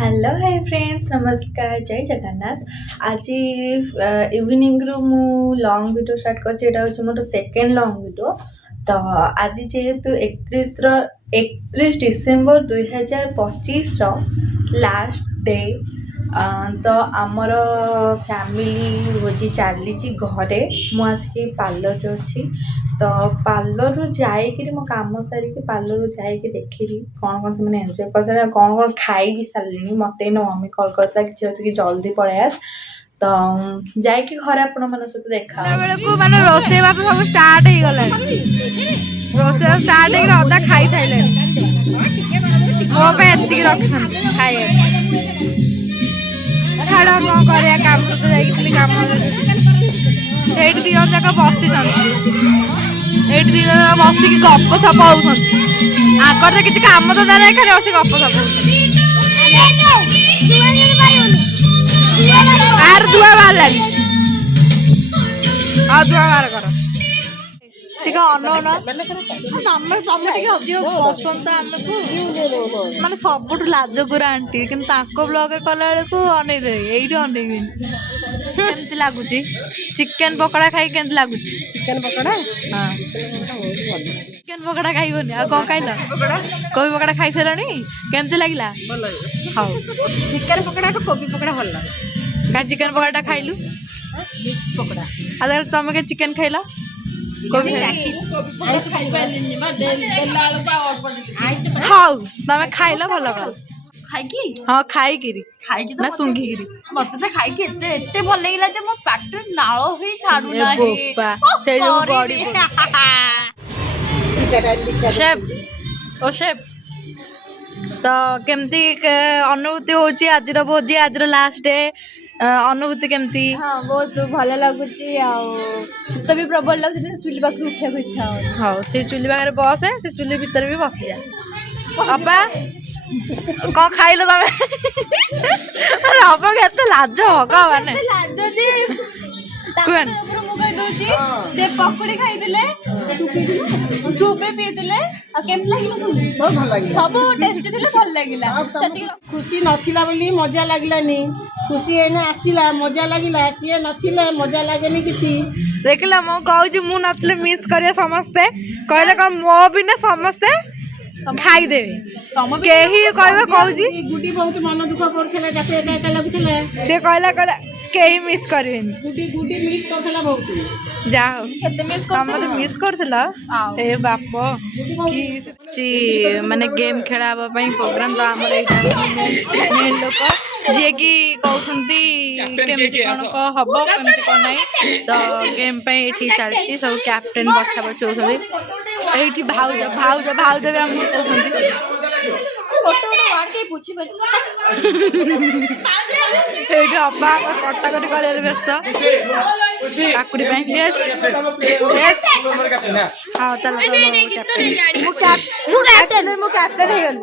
Hello hi friends नमस्कार जय जगन्नाथ आज इवनिंग रु मु लॉन्ग वीडियो स्टार्ट कर मोर सेकेंड लॉन्ग वीडियो तो आज जेहेतु 31 डिसेम्बर 2025 लास्ट डे तो आमर फैमिली भोजी चली घरे मुझे पार्लर अच्छी तो पार्लर रु जाइए मो कम सारिकी पार्लर रु जाइए देखी कौन कौन से एंजॉय कर सारे कौन कौन खाई भी सारे मत मम्मी कल करता कि जल्दी पलि आस तो जाइए घरे आपण मान सहित देखा माने रोसे बास सब स्टार्ट हो गला रोसे स्टार्ट हो अदा खाई साइले मो पे एतिक रखसन खाए छाड़ कौन करिया काम सब जाइकली काम सेठ दी जाक बसी एठी दी बसिक गप सप होउछन आकर तो किछि काम तो दारे खाली बसी गप सप होउछन आर दुआ वालानी आ दुआ वार करो ठीक अनौना तमे टिके अधिक पसंद आमको माने सबुठ लाजकुरा आंटी किंतु ताको ब्लॉग कला बेलू अनै देबे एइठी अनैबिनी केमती लागुची चिकन पकोड़ा खाई केमती लागुची चिकन पकोड़ा हां चिकन पकोड़ा खाइबोनी आ कोन खाइला कोबी पकोड़ा खाइ सरानी केमती लागिला भल लागे हाउ चिकन पकोड़ा तो कोबी पकोड़ा भल लागे का चिकन पकोड़ा खाइलु मिक्स पकोड़ा अदर तमे के चिकन खाइला कोबी आइस खाइ पाइलिनी मा देला आलू और हाउ तमे खाइला भल कर खाइ की हां खाइ गिरी खाइ की ना सुंघी गिरी मते तो खाइ की एते भल लागिला जे मो पाट नाळ होई छाडू ए नाही बोपा से जो बॉडी शेफ ओ शेफ तो केमती अनुभूति होची आज भोजी आज लास्ट डे अनुभूति केमती हाँ बहुत भल लगुच शीत भी प्रबल लगे चुली पाखे उठा इच्छा हो हाँ से चुली पाखे बस से चुली भीतर भी बसी जा अपा कौन खाइल तमें अपा के लाज हका माने कुहन से पकड़ी खाई सूप पीते सब टेस्टी थे भल लगे खुशी नथिला बोली मजा लागलानी खुशी एने आसिला मजा लागिला सी नथिले मजा लागेनी किछि देखला मो कहू मु नतले मिस करिया समस्ते कहले का मो बिना समस्ते खाई देबे केही कहबे कहू गुडी बहुत मन दुख करथले जाते एका एका लागुथले से कहला कहला केही मिस करिवेनी गुडी गुडी मिस करथला बहुत जा हम तो मिस करथला ए बाप की माने गेम खेलाबा पई प्रोग्राम तो हमर एटा लोक जे की कहउथंती केमती कोन हबो केमती कोन नै तो गेम पे एठी चलची सब कैप्टन बछा बचौथले एठी भाउज भाउज भाउज भी हम कहउथंती एठी अब्बा कट्टा कटी करे व्यस्त काकुड़ी पे यस यस हां तला मु कैप्टन हे गल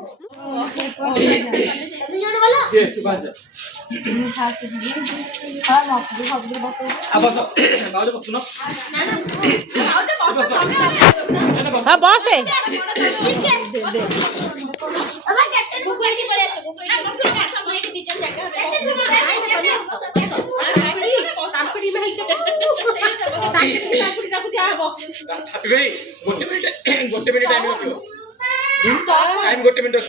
गोटे मिनिट टाइम रखियो टाइम गोटे मिनिट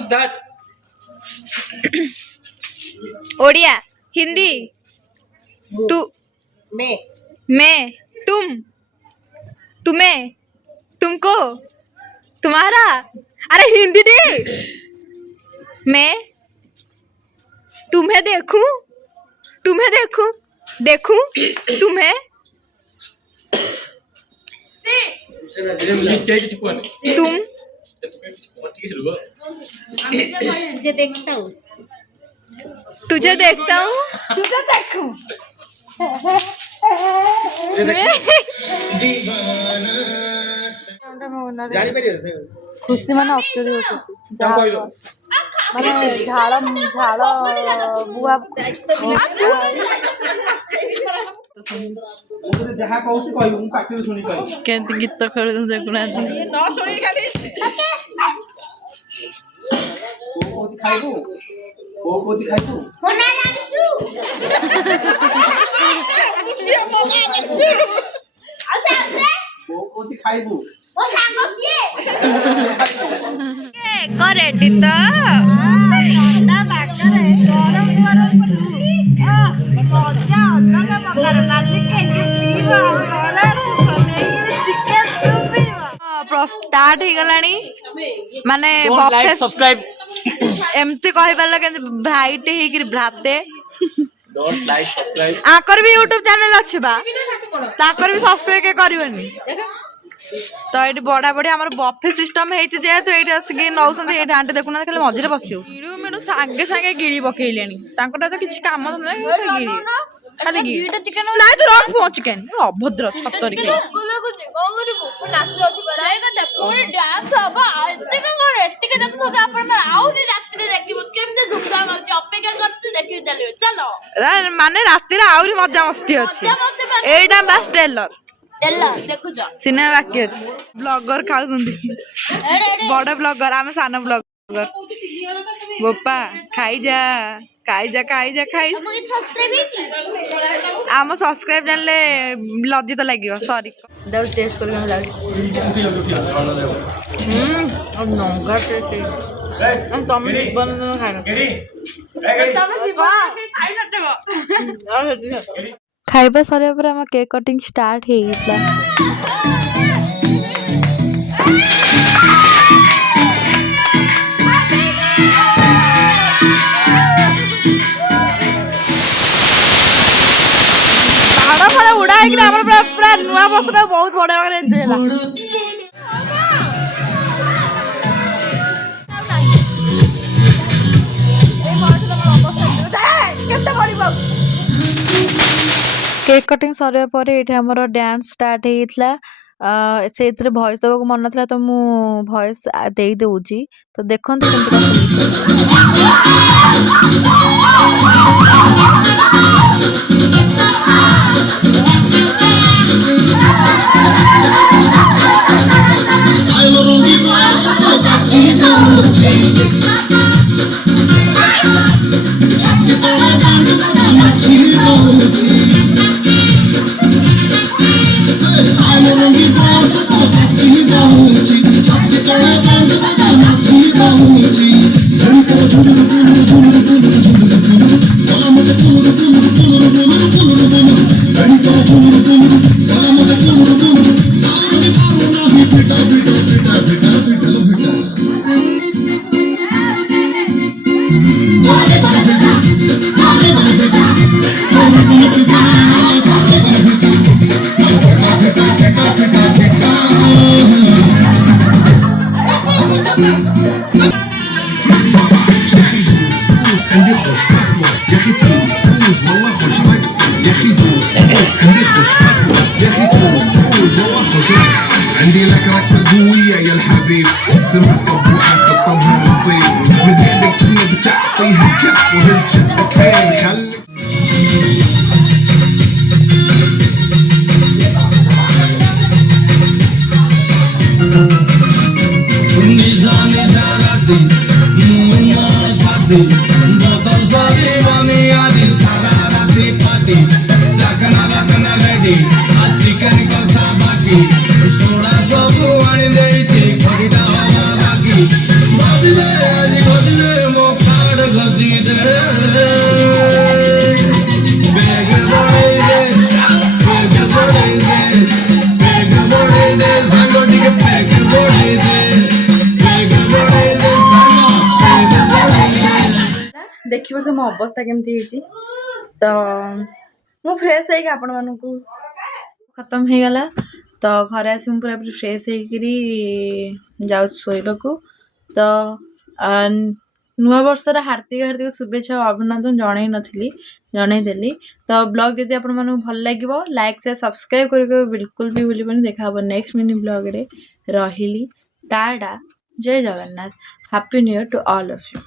स्टार्ट ओडिया हिंदी तू मैं तुम तुम्हें तुमको तुम्हारा अरे हिंदी दे मैं तुम्हें देखूं देखूं तुम्हें तुम तुझे देखता हूँ तुझे देखूं खुशी माने अत्यधिक खुशी माने झाड़ झाड़ बुआ ମୁଁ ଯାହା କହୁଛି କହିବୁ ମୁଁ ପାଟିରୁ ଶୁଣି କହିବି କେମିତି ଗୀତ ଖେଳୁଛନ୍ତି ଦେଖୁନାହାନ୍ତି। ନ ଶୁଣି ଖାଲି କୋଉ କହୁଛି ଖାଇବୁ କୋଉ କହୁଛି ଖାଇବୁ କୋଉ କହୁଛି ଖାଇବୁ ରେଡି ତ ଷ୍ଟାର୍ଟ ହେଇଗଲାଣି ମାନେ ଲାଇକ୍ ସବସ୍କ୍ରାଇବ ଏମିତି କହିପାରିଲା କେମିତି ଭାଇଟେ ହେଇକିରି ଭ୍ରାତେ ଡୋଣ୍ଟ ଲାଇକ୍ ସବସ୍କ୍ରାଇବ ଆଙ୍କର ବି ୟୁଟ୍ୟୁବ ଚ୍ୟାନେଲ ଅଛି ବା ତାଙ୍କର ବି ସବସ୍କ୍ରାଇବ କେହି କରିବେନି ତ ଏଇଠି ବଢା ବଢି ଆମର ବଫେ ସିଷ୍ଟମ ହେଇଛି ଯେହେତୁ ଏଇଠି ଆସିକି ନଉଛନ୍ତି ଏଇଠି ଆଣ୍ଟି ଦେଖୁନାହାନ୍ତି ଖାଲି ମଝିରେ ବସିବୁ ମିଳୁ ମିଳୁ ସାଙ୍ଗେ ସାଙ୍ଗେ ଗିଳି ପକେଇଲେଣି ତାଙ୍କର ତ କିଛି କାମ ନାହିଁ ଗିଳି ଖାଲି ଗିଳି ନାଇଁ ତୁ ରଖ ମୋ ଚିକେନ ଅଭଦ୍ର ଛତରି ଖାଇ ମାନେ ରାତିରେ ଆହୁରି ମଜା ମସ୍ତି ଅଛି ଏଇଟା ବାସ୍ ଟ୍ରେଲର ସିନେମା ବାକି ଅଛି ବ୍ଲଗର ଖାଉଛନ୍ତି ବଡ ବ୍ଲଗର ଆମେ ସାନ ବ୍ଲଗର ବୋପା ଖାଇଯା ଖାଇଯା ଖାଇଯା ଖାଇ ଆମ ସବସ୍କ୍ରାଇବ ଜାଣିଲେ ଲଜ୍ଜିତ ଲାଗିବ ସରି ଯାଉଛି ଟେଷ୍ଟ କରିକି ଆମେ ଯାଉଛି ଲଙ୍କା ଟେଷ୍ଟ ତମେ ଜୀବନ ଖାଇନ ଖାଇବା ସରିବା ପରେ ଆମ କେକ୍ କଟିଂ ଷ୍ଟାର୍ଟ ହେଇଯାଇଥିଲା ଉଡା ହେଇକି ଆମର ପୁରା ନୂଆ ବର୍ଷଟା ବହୁତ ବଢିଆ ଭାବରେ ଏନ୍ଜୟ ହେଲା କେକ୍ କଟିଂ ସରିବା ପରେ ଏଇଠି ଆମର ଡ୍ୟାନ୍ସ ଷ୍ଟାର୍ଟ ହେଇଯାଇଥିଲା ସେଇଥିରେ ଭଏସ୍ ଦେବାକୁ ମନ ନଥିଲା ତ ମୁଁ ଭଏସ୍ ଦେଇ ଦେଉଛି ତ ଦେଖନ୍ତୁ କେମିତି عندي لك رقصة قوية يا الحبيب سمع صبوحة خطبها نصيب من يدك كنا بتعطيها كف وهز شتك هين خليك देखिए तो मो अवस्था केमती तो मु फ्रेश है आपण मानू खत्म हो गला तो घरे आसी पूरा पूरी फ्रेश हो शोबा तो नुआ वर्षर हार्दिक हार्दिक शुभेच्छा और अभिनंदन जन नी जनईदेली तो ब्लॉग जदि आपण मानू भल लगे लाइक से सब्सक्राइब कर बिल्कुल भी भूल देखा नेक्स्ट मिनी ब्लॉग रे रही टाटा जय Jagannath happy new year to all of you.